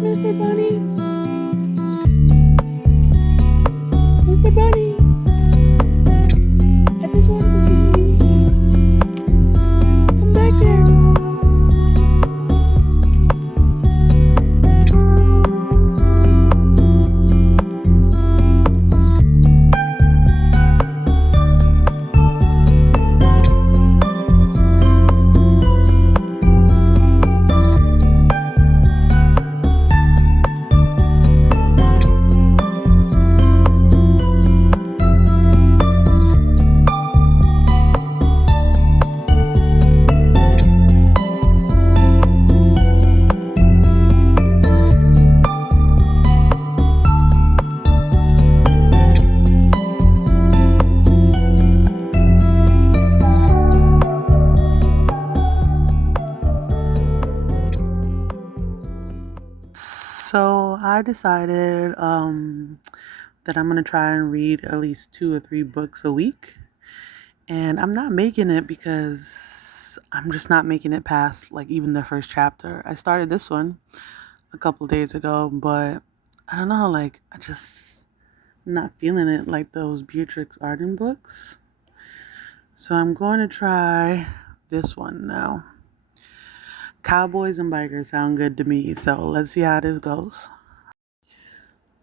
Mr. Bunny. Mr. Bunny. I just wanted to see you. Come back here. So I decided that I'm going to try and read at least 2 or 3 books a week. And I'm not making it because I'm just not making it past like even the first chapter. I started this one a couple days ago, but I don't know, like I just not feeling it like those Beatrix Arden books. So I'm going to try this one now. Cowboys and bikers sound good to me, so let's see how this goes.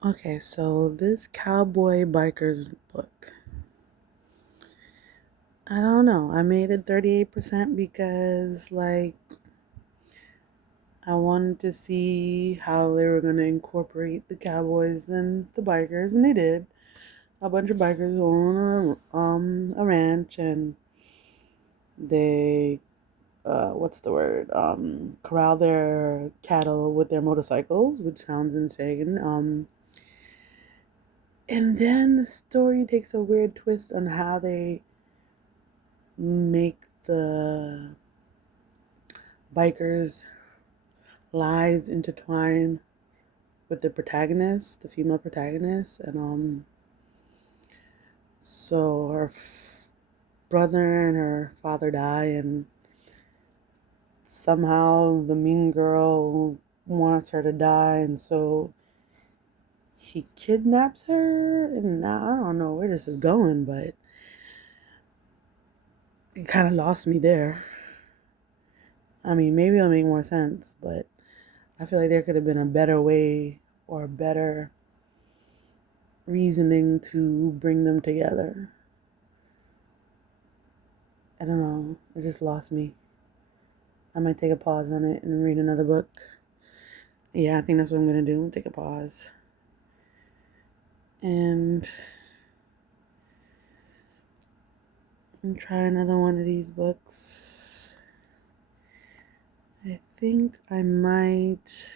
Okay, so this cowboy bikers book, I don't know. I made it 38% because, like, I wanted to see how they were going to incorporate the cowboys and the bikers, and they did. A bunch of bikers who own a ranch, and they corral their cattle with their motorcycles, which sounds insane. And then the story takes a weird twist on how they make the bikers' lives intertwine with the protagonist, the female protagonist, and so her brother and her father die, and somehow the mean girl wants her to die, and so he kidnaps her, and I don't know where this is going, but it kind of lost me there. I mean, maybe it'll make more sense, but I feel like there could have been a better way or a better reasoning to bring them together. I don't know. It just lost me. I might take a pause on it and read another book. Yeah, I think that's what I'm going to do. I'm going to take a pause. And try another one of these books. I think I might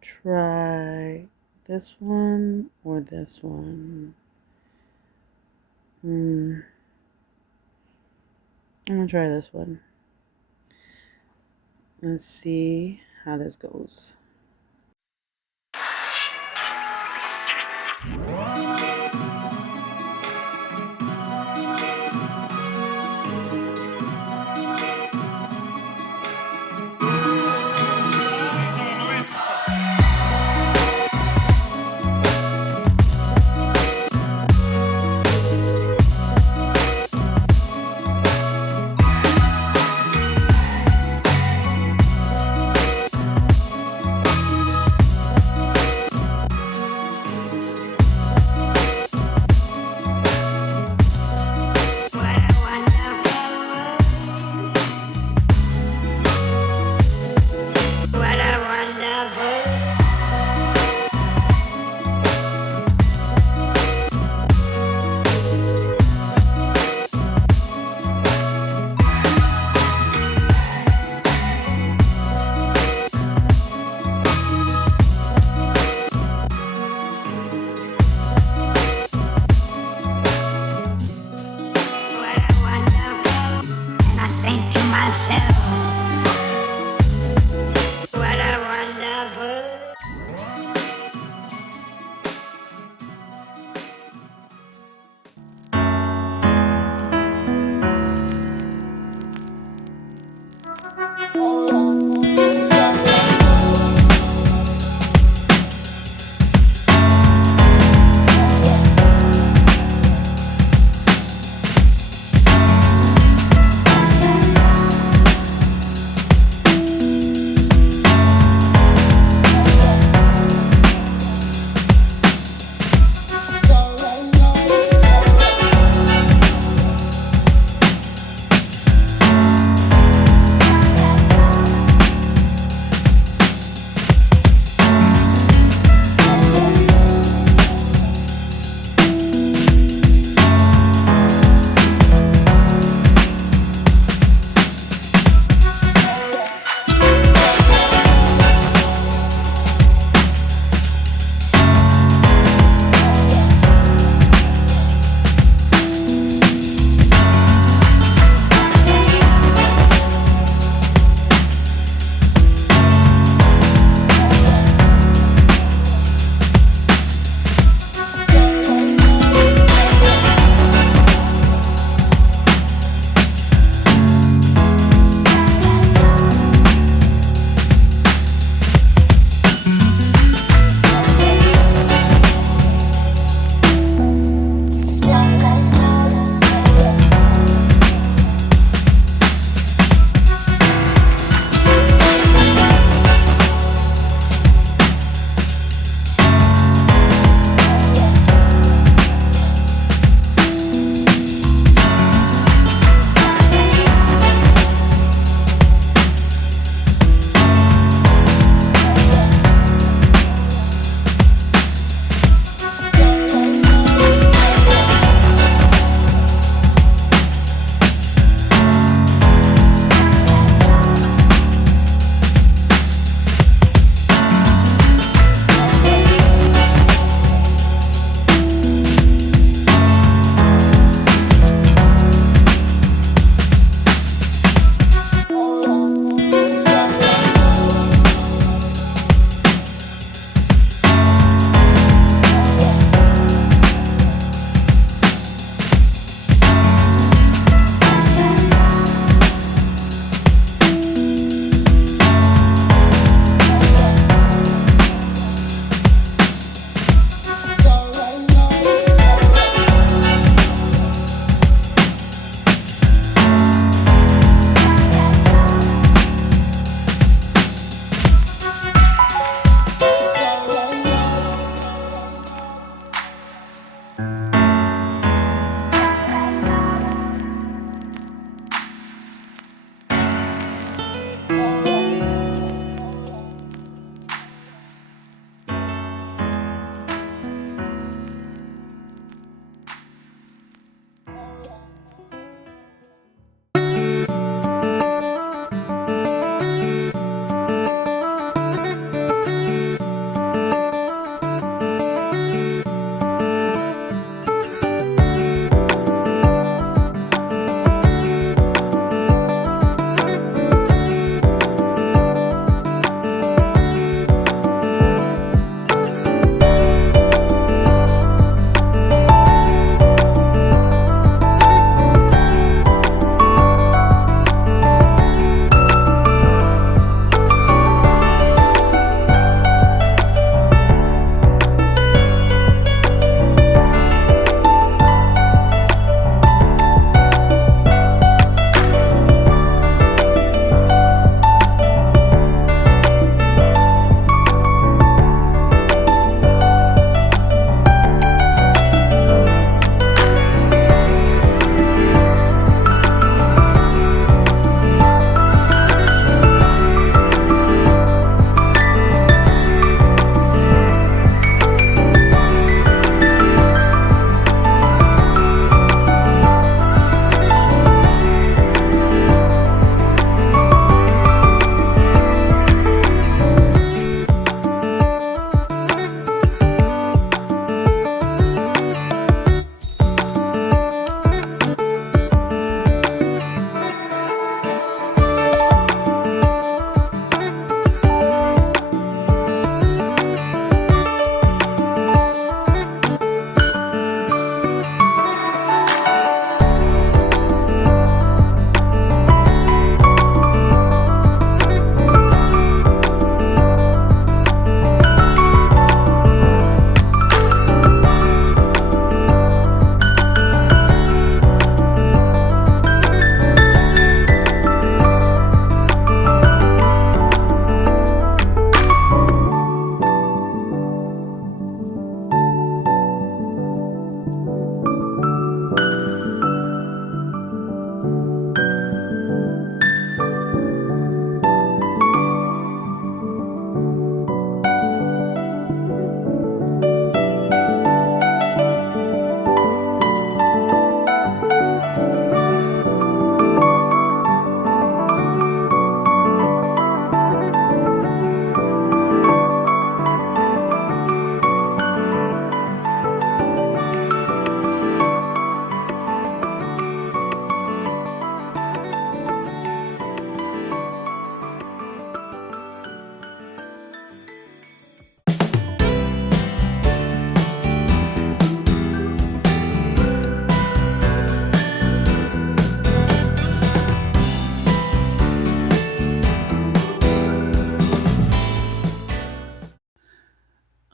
try this one or this one. I'm gonna try this one. Let's see how this goes.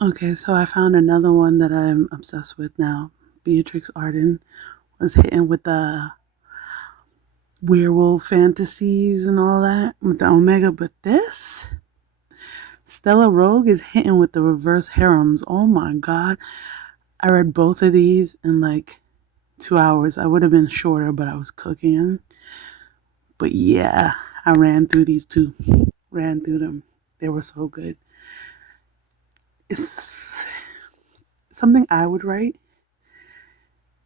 Okay, so I found another one that I'm obsessed with now. Beatrix Arden was hitting with the werewolf fantasies and all that with the Omega, but this Stella Rogue is hitting with the reverse harems. Oh my god. I read both of these in like 2 hours. I would have been shorter, but I was cooking. But yeah, I ran through these two. Ran through them. They were so good. It's something I would write,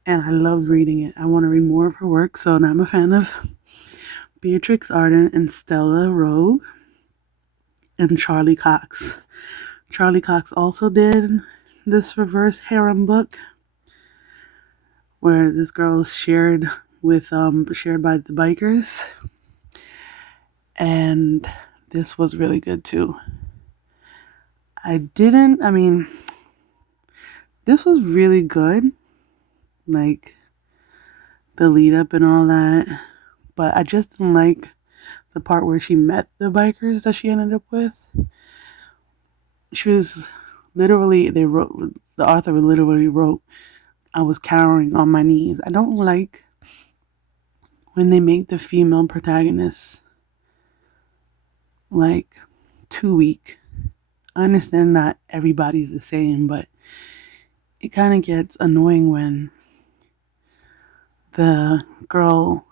and I love reading it. I want to read more of her work, so now I'm a fan of Beatrix Arden and Stella Rogue and Charlie Cox. Charlie Cox also did this reverse harem book where this girl is shared by the bikers, and this was really good too. This was really good, like the lead up and all that, but I just didn't like the part where she met the bikers that she ended up with. She was literally, the author literally wrote, I was cowering on my knees. I don't like when they make the female protagonist like too weak. I understand not everybody's the same, but it kind of gets annoying when the girl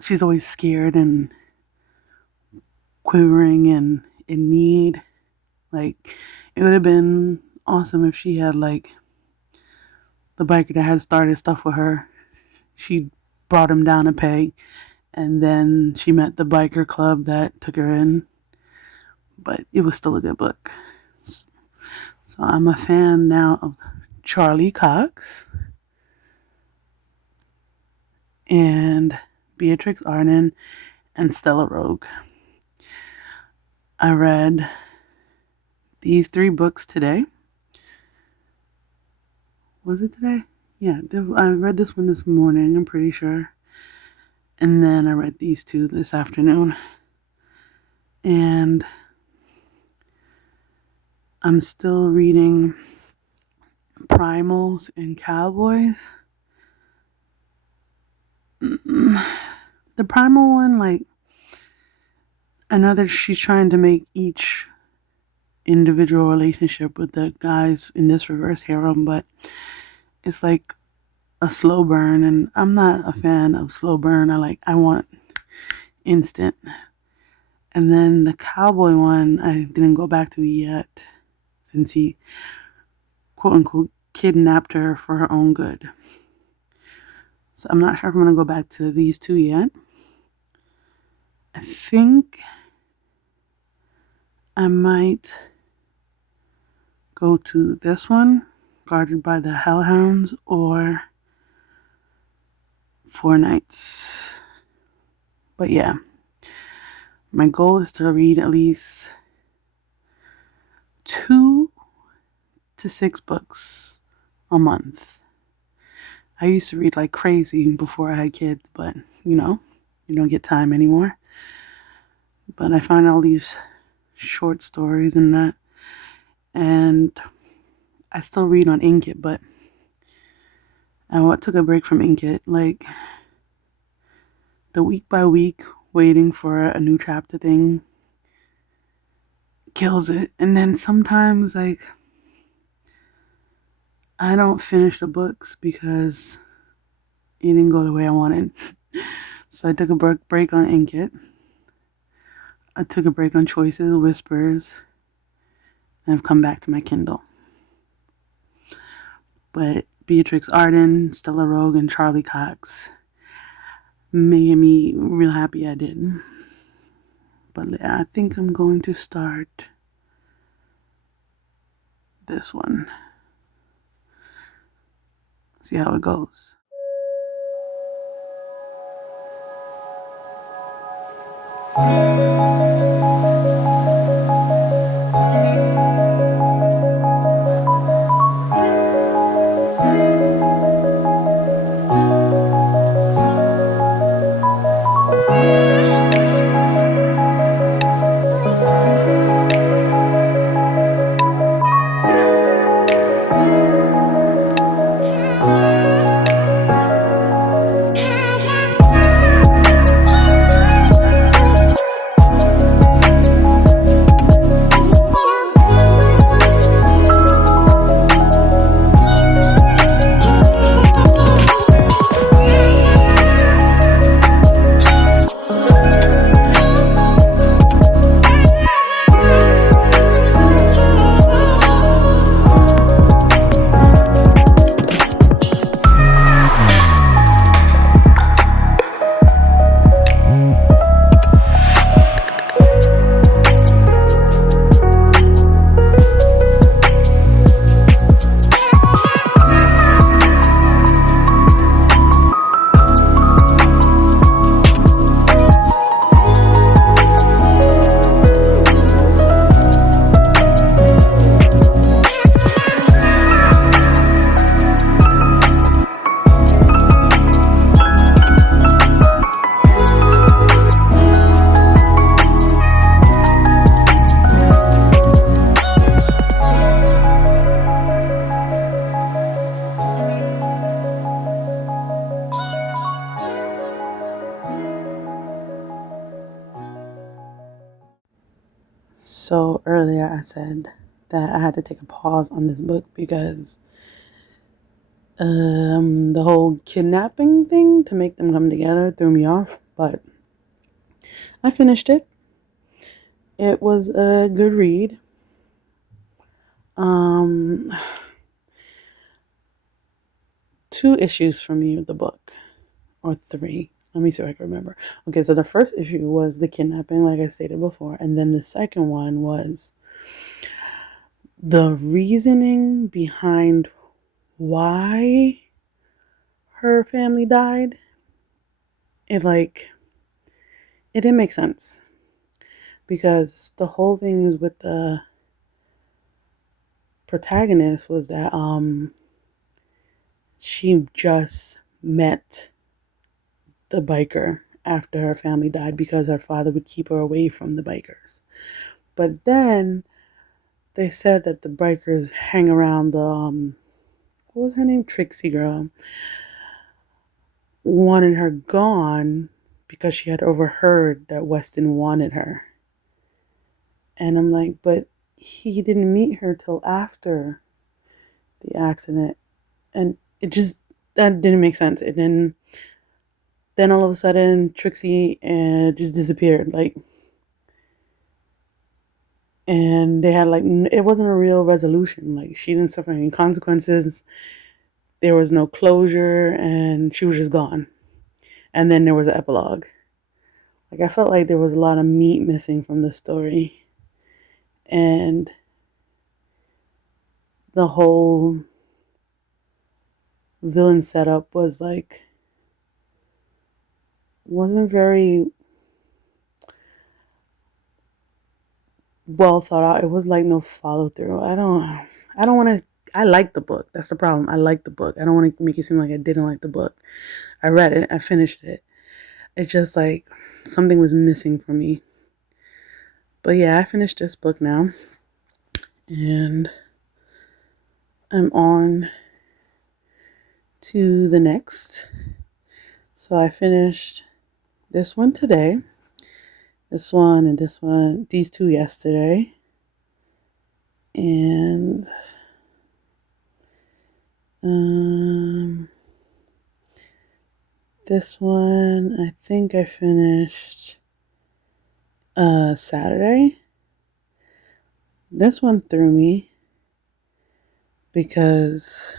she's always scared and quivering and in need. Like, it would have been awesome if she had like the biker that had started stuff with her. She brought him down a peg, and then she met the biker club that took her in. But it was still a good book. So I'm a fan now of Charlie Cox and Beatrix Arden and Stella Rogue. I read these 3 books today. Was it today? Yeah, I read this one this morning, I'm pretty sure. And then I read these 2 this afternoon. And I'm still reading Primals and Cowboys. The Primal one, like, I know that she's trying to make each individual relationship with the guys in this reverse harem, but it's like a slow burn, and I'm not a fan of slow burn. I want instant. And then the cowboy one, I didn't go back to yet, since he, quote unquote, kidnapped her for her own good. So I'm not sure if I'm going to go back to these 2 yet. I think I might go to this one, Guarded by the Hellhounds, or 4 Nights. But yeah, my goal is to read at least 2 to 6 books a month. I used to read like crazy before I had kids, but you don't get time anymore. But I find all these short stories and that, and I still read on Inkit, but I took a break from Inkit, like the week by week waiting for a new chapter thing kills it. And then sometimes like I don't finish the books because it didn't go the way I wanted. So I took a break on Inkit. I took a break on Choices, Whispers, and I've come back to my Kindle. But Beatrix Arden, Stella Rogue, and Charlie Cox made me real happy I did. But I think I'm going to start this one. See how it goes. So earlier I said that I had to take a pause on this book because the whole kidnapping thing to make them come together threw me off, but I finished it. It was a good read. Two issues for me with the book, or three. Let me see if I can remember. Okay, so the first issue was the kidnapping, like I stated before, and then the second one was the reasoning behind why her family died. It didn't make sense because the whole thing is with the protagonist was that she just met the biker after her family died because her father would keep her away from the bikers. But then they said that the bikers hang around the what was her name? Trixie girl. Wanted her gone because she had overheard that Weston wanted her. And I'm like, but he didn't meet her till after the accident. And that didn't make sense. And then all of a sudden, Trixie just disappeared. And they had it wasn't a real resolution. Like, she didn't suffer any consequences. There was no closure, and she was just gone. And then there was an epilogue. Like, I felt like there was a lot of meat missing from the story. And the whole villain setup wasn't very well thought out. It was like no follow through. I don't want to. I like the book. That's the problem. I like the book. I don't want to make it seem like I didn't like the book. I read it. I finished it. It's just like something was missing for me. But yeah, I finished this book now. And I'm on to the next. So I finished this one today. This one and this one. These two yesterday. And this one, I think I finished Saturday. This one threw me because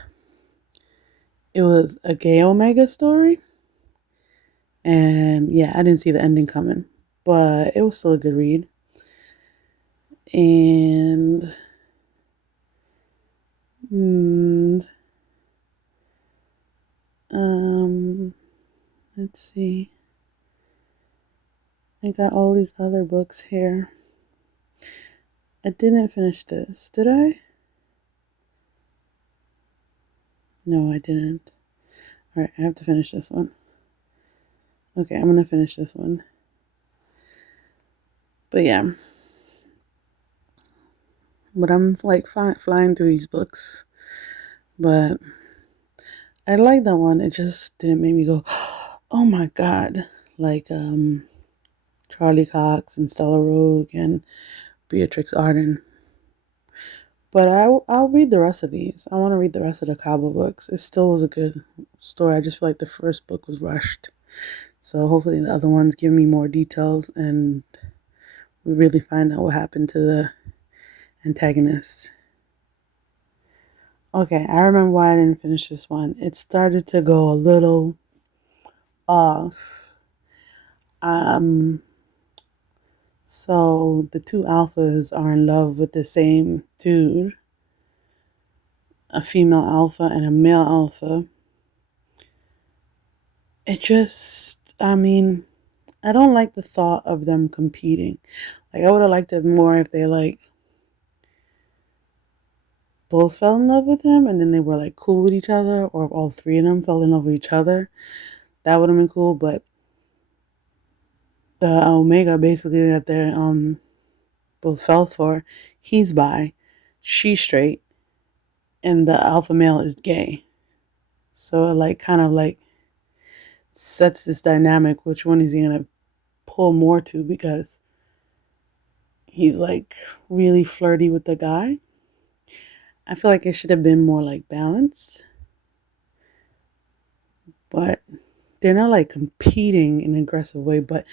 it was a gay Omega story. And yeah, I didn't see the ending coming, but it was still a good read. And let's see. I got all these other books here. I didn't finish this, did I? No, I didn't. Alright, I have to finish this one. Okay, I'm gonna finish this one. But yeah. But I'm like flying through these books. But I like that one. It just didn't make me go, oh my god. Like Charlie Cox and Stella Rogue and Beatrix Arden. But I'll read the rest of these. I want to read the rest of the Cabo books. It still was a good story. I just feel like the first book was rushed. So hopefully the other ones give me more details and we really find out what happened to the antagonist. Okay, I remember why I didn't finish this one. It started to go a little off. So the two alphas are in love with the same dude, a female alpha and a male alpha. I don't like the thought of them competing. Like, I would have liked it more if they both fell in love with him and then they were cool with each other, or if all three of them fell in love with each other. That would have been cool, but the Omega basically that they're both fell for, he's bi, she's straight, and the alpha male is gay. So it kind of sets this dynamic. Which one is he gonna pull more to? Because he's like really flirty with the guy. I feel like it should have been more like balanced, but they're not like competing in an aggressive way. But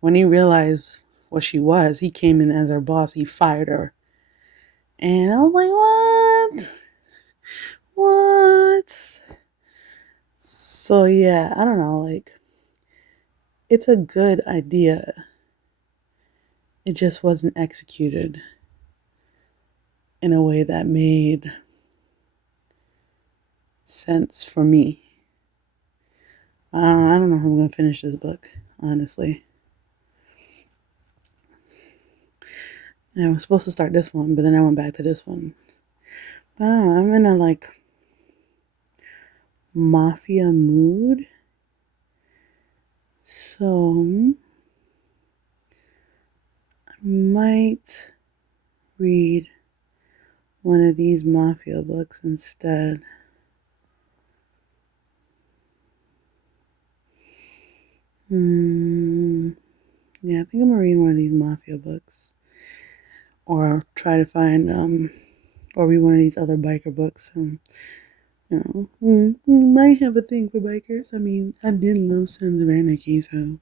when he realized what she was, he came in as her boss. He fired her, and I was like, "What? What?" So yeah, I don't know. Like, it's a good idea. It just wasn't executed in a way that made sense for me. I don't know how I'm gonna finish this book, honestly. I was supposed to start this one, but then I went back to this one. But I don't know, I'm in a like mafia mood. So I might read one of these mafia books instead. Yeah, I think I'm gonna read one of these mafia books. Or try to find or read one of these other biker books. Might have a thing for bikers. I mean, I did love Sons of Anarchy, so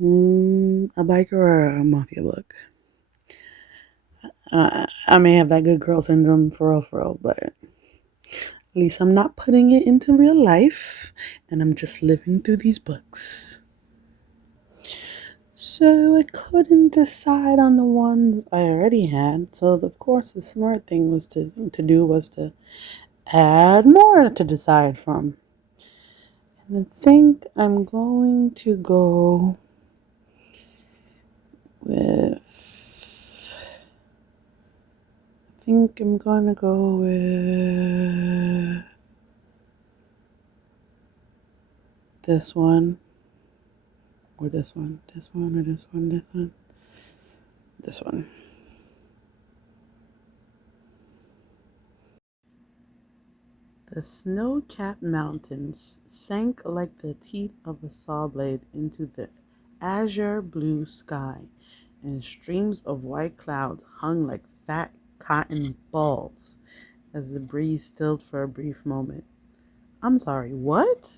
a biker or a mafia book. I may have that good girl syndrome for real, but at least I'm not putting it into real life, and I'm just living through these books. So I couldn't decide on the ones I already had. So of course, the smart thing was to do was to add more to decide from. And I think I'm going to go with. I think I'm gonna go with this one, or this one, this one, or this one, this one, this one. The snow-capped mountains sank like the teeth of a saw blade into the azure blue sky, and streams of white clouds hung like fat cotton balls as the breeze stilled for a brief moment. I'm sorry, what?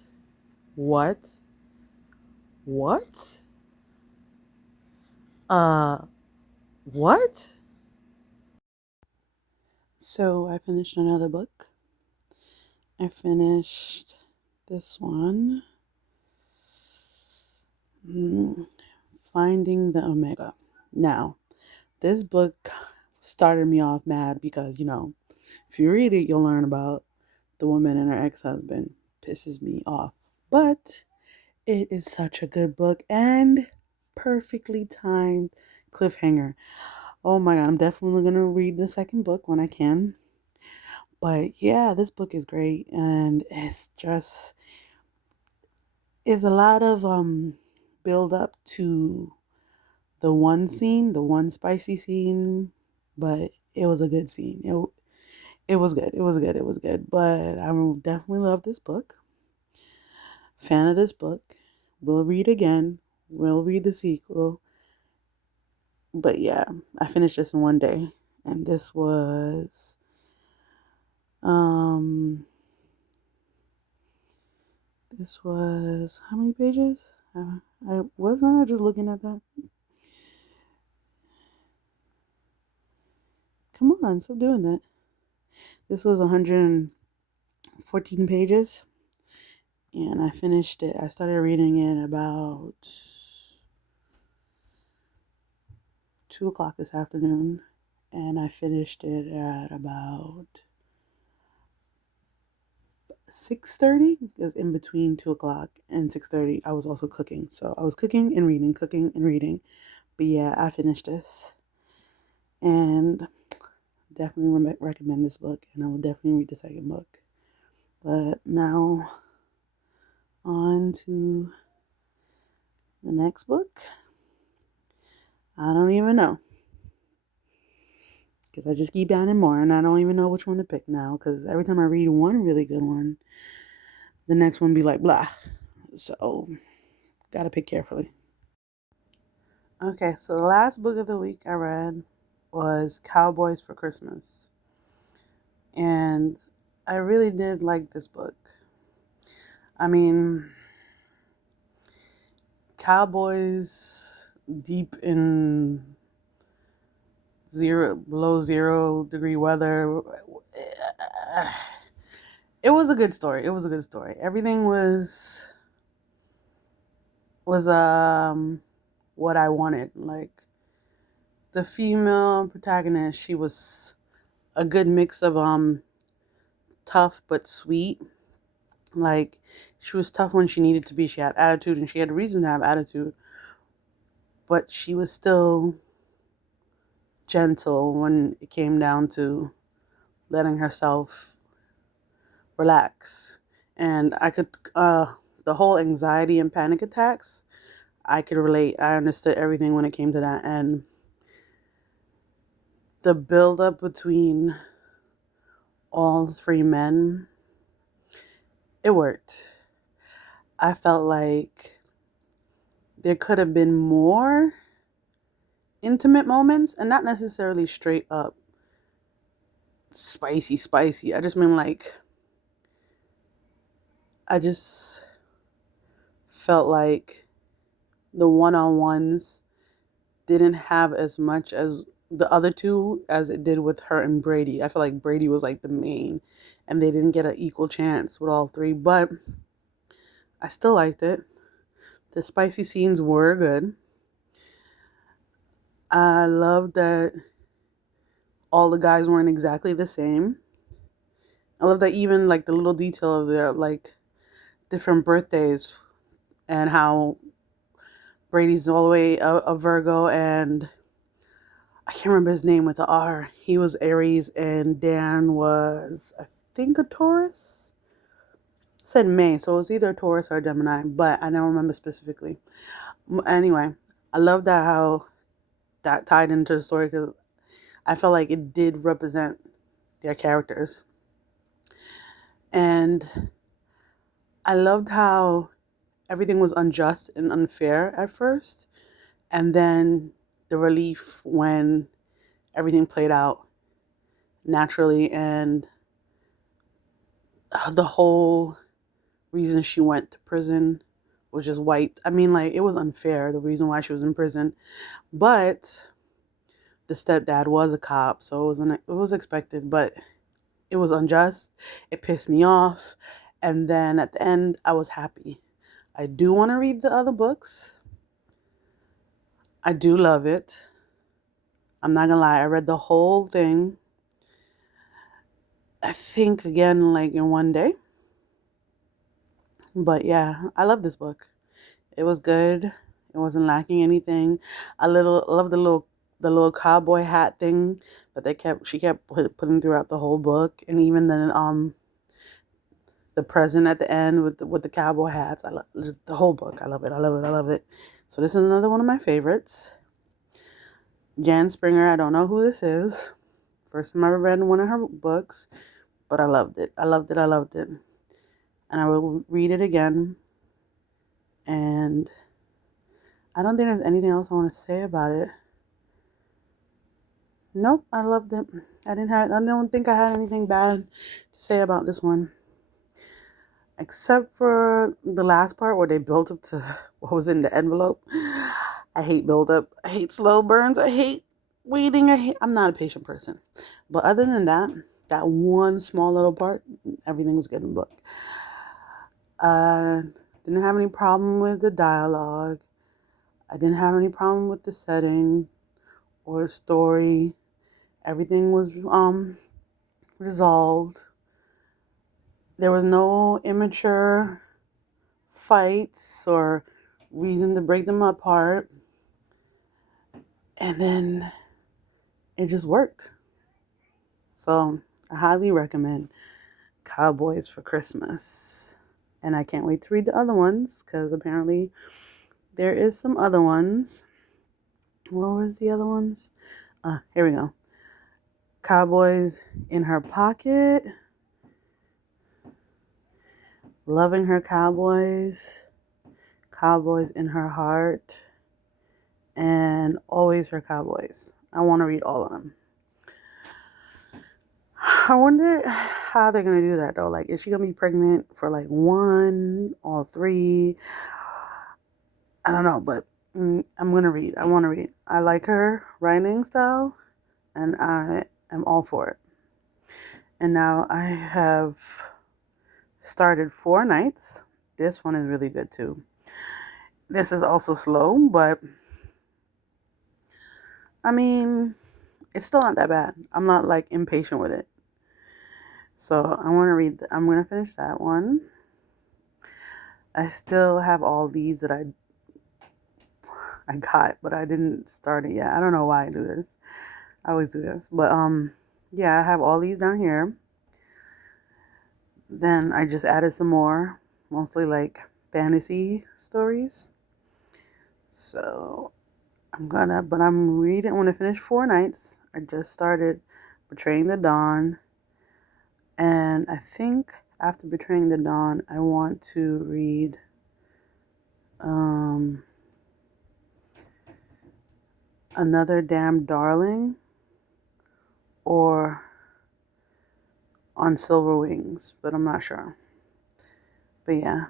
What? What? Uh, what? So I finished another book. I finished this one. Finding the Omega. Now, this book started me off mad because, if you read it, you'll learn about the woman and her ex-husband. Pisses me off. But it is such a good book and perfectly timed cliffhanger. Oh my god, I'm definitely going to read the second book when I can. But yeah, this book is great and it's just is a lot of build up to the one scene, the one spicy scene, but it was a good scene. It was good. It was good. It was good. But I definitely love this book. Fan of this book. We'll read again. We'll read the sequel. But yeah, I finished this in one day. And um this was how many pages? I wasn't I just looking at that. Come on, stop doing that. This was 114 pages. And I finished it. I started reading it about 2 o'clock this afternoon, and I finished it at about 6:30. Because in between 2 o'clock and 6:30, I was also cooking. So I was cooking and reading, cooking and reading. But yeah, I finished this, and definitely recommend this book, and I will definitely read the second book. But now on to the next book. I don't even know. Because I just keep adding more and I don't even know which one to pick now. Because every time I read one really good one, the next one be like, blah. So, gotta pick carefully. Okay, so the last book of the week I read was Cowboys for Christmas. And I really did like this book. I mean, cowboys deep in below 0 degree weather. It was a good story. It was a good story. Everything was what I wanted. Like the female protagonist, she was a good mix of tough but sweet. Like she was tough when she needed to be. She had attitude and she had reason to have attitude, but she was still gentle when it came down to letting herself relax. And I could the whole anxiety and panic attacks, I could relate. I understood everything when it came to that. And the build up between all three men, it worked. I felt like there could have been more intimate moments, and not necessarily straight up spicy. I just mean like I just felt like the one-on-ones didn't have as much as the other two as it did with her and Brady. I feel like Brady was like the main, and they didn't get an equal chance with all three, but I still liked it. The spicy scenes were good. I love that all the guys weren't exactly the same. I love that even like the little detail of their like different birthdays and how Brady's all the way a Virgo and I can't remember his name with the R. He was Aries and Dan was, I think, a Taurus. It said May, so it was either a Taurus or a Gemini, but I don't remember specifically. Anyway, I love that how that tied into the story because I felt like it did represent their characters. And I loved how everything was unjust and unfair at first, and then the relief when everything played out naturally and the whole reason she went to prison was just wiped. I mean, like, it was unfair, the reason why she was in prison. But the stepdad was a cop, so it was expected, but it was unjust. It pissed me off. And then at the end, I was happy. I do want to read the other books. I do love it. I'm not gonna lie, I read the whole thing. I think again, like in one day. But yeah, I love this book. It was good. It wasn't lacking anything. I love the little cowboy hat thing that she kept putting throughout the whole book, and even the present at the end with the cowboy hats. I love the whole book. I love it. I love it. I love it. So this is another one of my favorites. Jan Springer. I don't know who this is. First time I ever read one of her books, but I loved it. I loved it. I loved it, and I will read it again. And I don't think there's anything else I want to say about it. Nope, I loved it. I don't think I had anything bad to say about this one. Except for the last part where they built up to what was in the envelope. I hate build up. I hate slow burns. I hate waiting. I'm not a patient person. But other than that, that one small little part, everything was good in the book. Didn't have any problem with the dialogue. I didn't have any problem with the setting or the story. Everything was resolved. There was no immature fights or reason to break them apart. And then it just worked. So I highly recommend Cowboys for Christmas. And I can't wait to read the other ones because apparently there is some other ones. What was the other ones? Here we go. Cowboys in Her Pocket. Loving Her Cowboys. Cowboys in Her Heart. and Always for Cowboys. I want to read all of them. I wonder how they're going to do that, though. Like, is she going to be pregnant for, like, 1 or 3? I don't know, but I'm going to read. I want to read. I like her writing style, and I am all for it. And now I have started 4 Nights. This one is really good, too. This is also slow, but, I mean, it's still not that bad. I'm not, like, impatient with it. So I want to read. I'm going to finish that one. I still have all these that I got, but I didn't start it yet. I don't know why I do this. I always do this. But yeah, I have all these down here. Then I just added some more, mostly like fantasy stories. So I'm reading. When I finish 4 Nights, I just started Betraying the Dawn. And I think after Betraying the Dawn, I want to read Another Damn Darling or On Silver Wings, but I'm not sure. But yeah.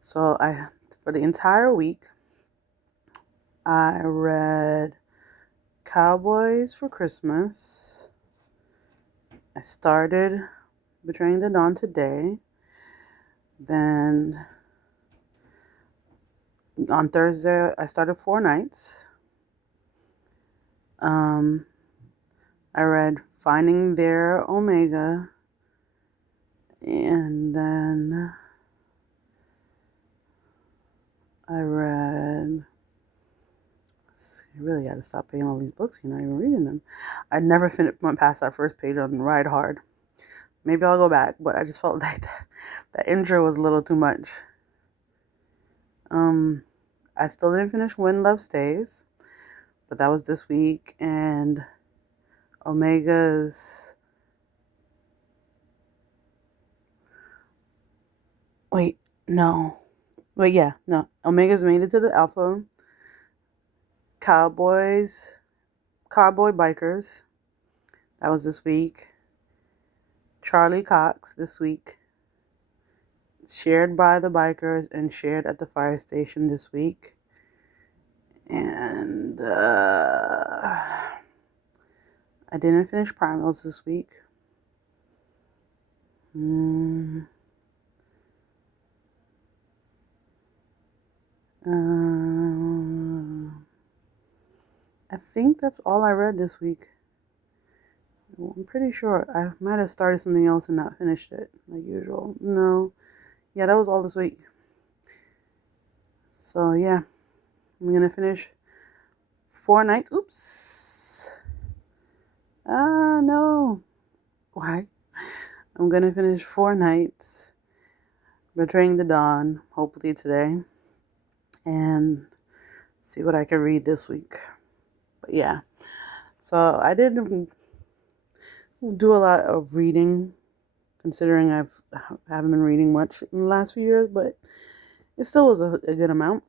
So for the entire week, I read Cowboys for Christmas. I started Betraying the Dawn today. Then on Thursday, I started 4 Nights. I read Finding Their Omega. And then I read... You really got to stop paying all these books. You're not even reading them. I never went past that first page on Ride Hard. Maybe I'll go back, but I just felt like that intro was a little too much. I still didn't finish When Love Stays, but that was this week. And Omega's... Wait, no. Wait, yeah, no. Omega's made it to the Alpha. Cowboy Bikers. That was this week. Charlie Cox this week. Shared by the Bikers and shared at the fire station this week. And I didn't finish Primals this week. I think that's all I read this week. I'm pretty sure I might have started something else and not finished it, like usual. No. Yeah, that was all this week. So, yeah. I'm going to finish 4 Nights. Oops. No. Why? I'm going to finish 4 Nights. Betraying the Dawn, hopefully today. And see what I can read this week. But, yeah. So, I didn't do a lot of reading, considering I haven't been reading much in the last few years, but it still was a good amount.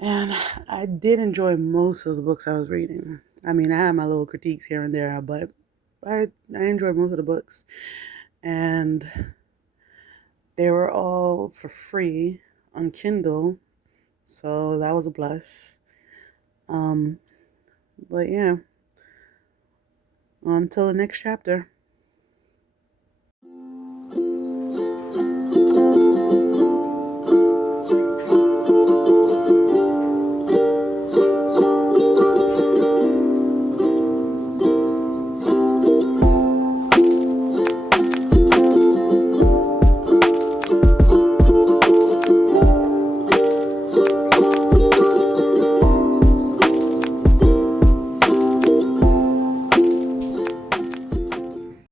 And I did enjoy most of the books I was reading. I mean, I had my little critiques here and there, but I enjoyed most of the books. And they were all for free on Kindle, so that was a plus. But yeah, until the next chapter.